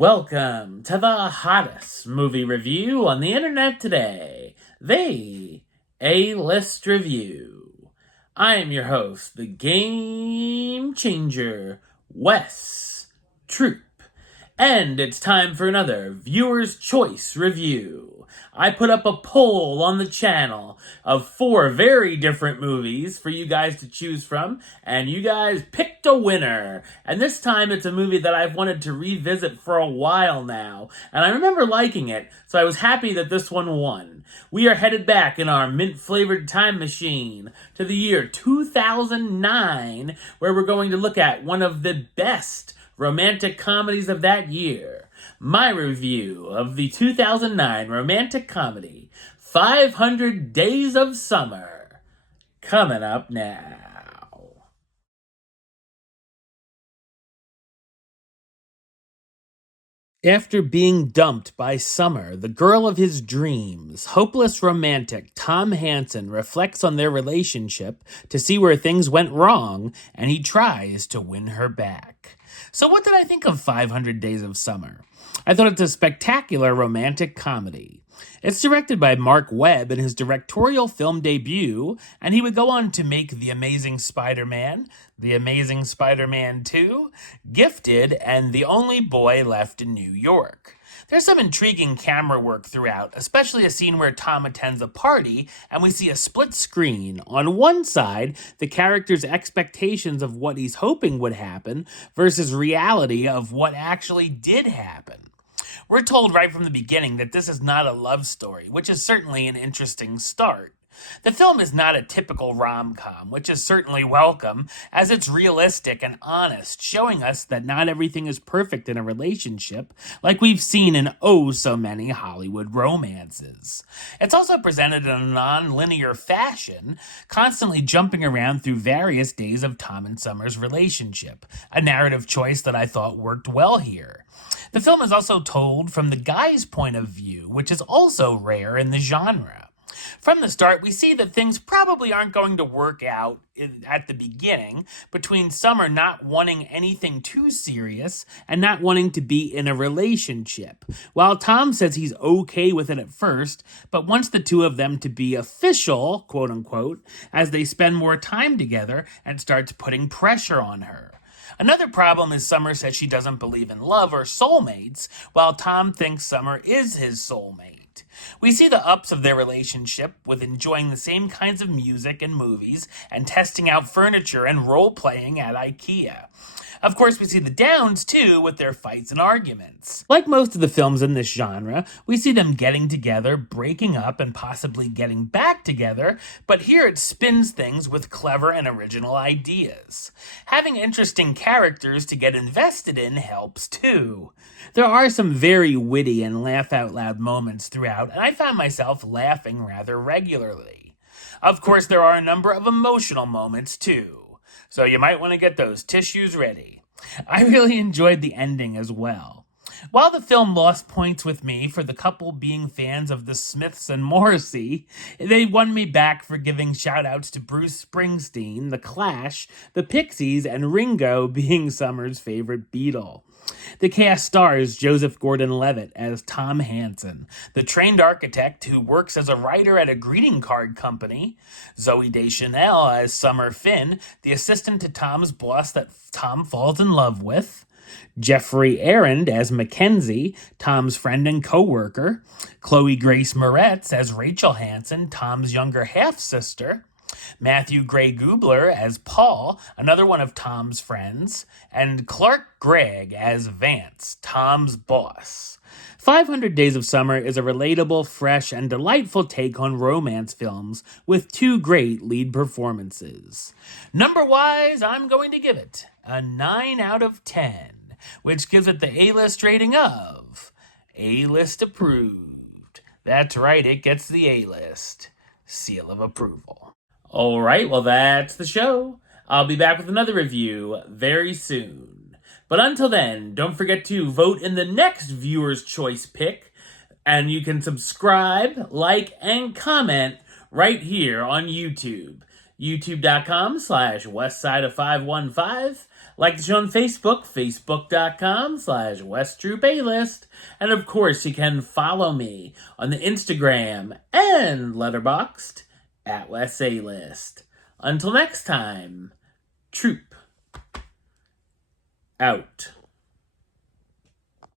Welcome to the hottest movie review on the internet today, the A-List Review. I am your host, the Game Changer, Wes Troop, and it's time for another Viewer's Choice Review. I put up a poll on the channel of 4 very different movies for you guys to choose from, and you guys picked a winner. And this time it's a movie that I've wanted to revisit for a while now, and I remember liking it, so I was happy that this one won. We are headed back in our mint-flavored time machine to the year 2009, where we're going to look at one of the best romantic comedies of that year. My review of the 2009 romantic comedy, 500 Days of Summer, coming up now. After being dumped by Summer, the girl of his dreams, hopeless romantic Tom Hansen reflects on their relationship to see where things went wrong, and he tries to win her back. So what did I think of 500 Days of Summer? I thought it's a spectacular romantic comedy. It's directed by Mark Webb in his directorial film debut, and he would go on to make The Amazing Spider-Man, The Amazing Spider-Man 2, Gifted, and The Only Boy Left in New York. There's some intriguing camera work throughout, especially a scene where Tom attends a party and we see a split screen. On one side, the character's expectations of what he's hoping would happen versus reality of what actually did happen. We're told right from the beginning that this is not a love story, which is certainly an interesting start. The film is not a typical rom-com, which is certainly welcome, as it's realistic and honest, showing us that not everything is perfect in a relationship, like we've seen in oh so many Hollywood romances. It's also presented in a non-linear fashion, constantly jumping around through various days of Tom and Summer's relationship, a narrative choice that I thought worked well here. The film is also told from the guy's point of view, which is also rare in the genre. From the start, we see that things probably aren't going to work out at the beginning, between Summer not wanting anything too serious and not wanting to be in a relationship, while Tom says he's okay with it at first, but wants the two of them to be official, quote-unquote, as they spend more time together and starts putting pressure on her. Another problem is Summer says she doesn't believe in love or soulmates, while Tom thinks Summer is his soulmate. We see the ups of their relationship with enjoying the same kinds of music and movies and testing out furniture and role-playing at IKEA. Of course, we see the downs, too, with their fights and arguments. Like most of the films in this genre, we see them getting together, breaking up, and possibly getting back together, but here it spins things with clever and original ideas. Having interesting characters to get invested in helps, too. There are some very witty and laugh-out-loud moments throughout, and I found myself laughing rather regularly. Of course, there are a number of emotional moments, too. So you might want to get those tissues ready. I really enjoyed the ending as well. While the film lost points with me for the couple being fans of the Smiths and Morrissey, they won me back for giving shout-outs to Bruce Springsteen, The Clash, the Pixies, and Ringo being Summer's favorite Beatle. The cast stars Joseph Gordon-Levitt as Tom Hansen, the trained architect who works as a writer at a greeting card company, Zooey Deschanel as Summer Finn, the assistant to Tom's boss that Tom falls in love with, Jeffrey Arend as Mackenzie, Tom's friend and co-worker, Chloe Grace Moretz as Rachel Hansen, Tom's younger half-sister, Matthew Gray Gubler as Paul, another one of Tom's friends, and Clark Gregg as Vance, Tom's boss. 500 Days of Summer is a relatable, fresh, and delightful take on romance films with 2 great lead performances. Number-wise, I'm going to give it a 9 out of 10, which gives it the A-list rating of A-list approved. That's right, it gets the A-list seal of approval. Alright, well that's the show. I'll be back with another review very soon. But until then, don't forget to vote in the next Viewer's Choice pick, and you can subscribe, like, and comment right here on YouTube. youtube.com/westside of 515. Like the show on Facebook, facebook.com/westtroopaylist. And of course, you can follow me on the Instagram and Letterboxd at WesAList. Until next time, Troop out.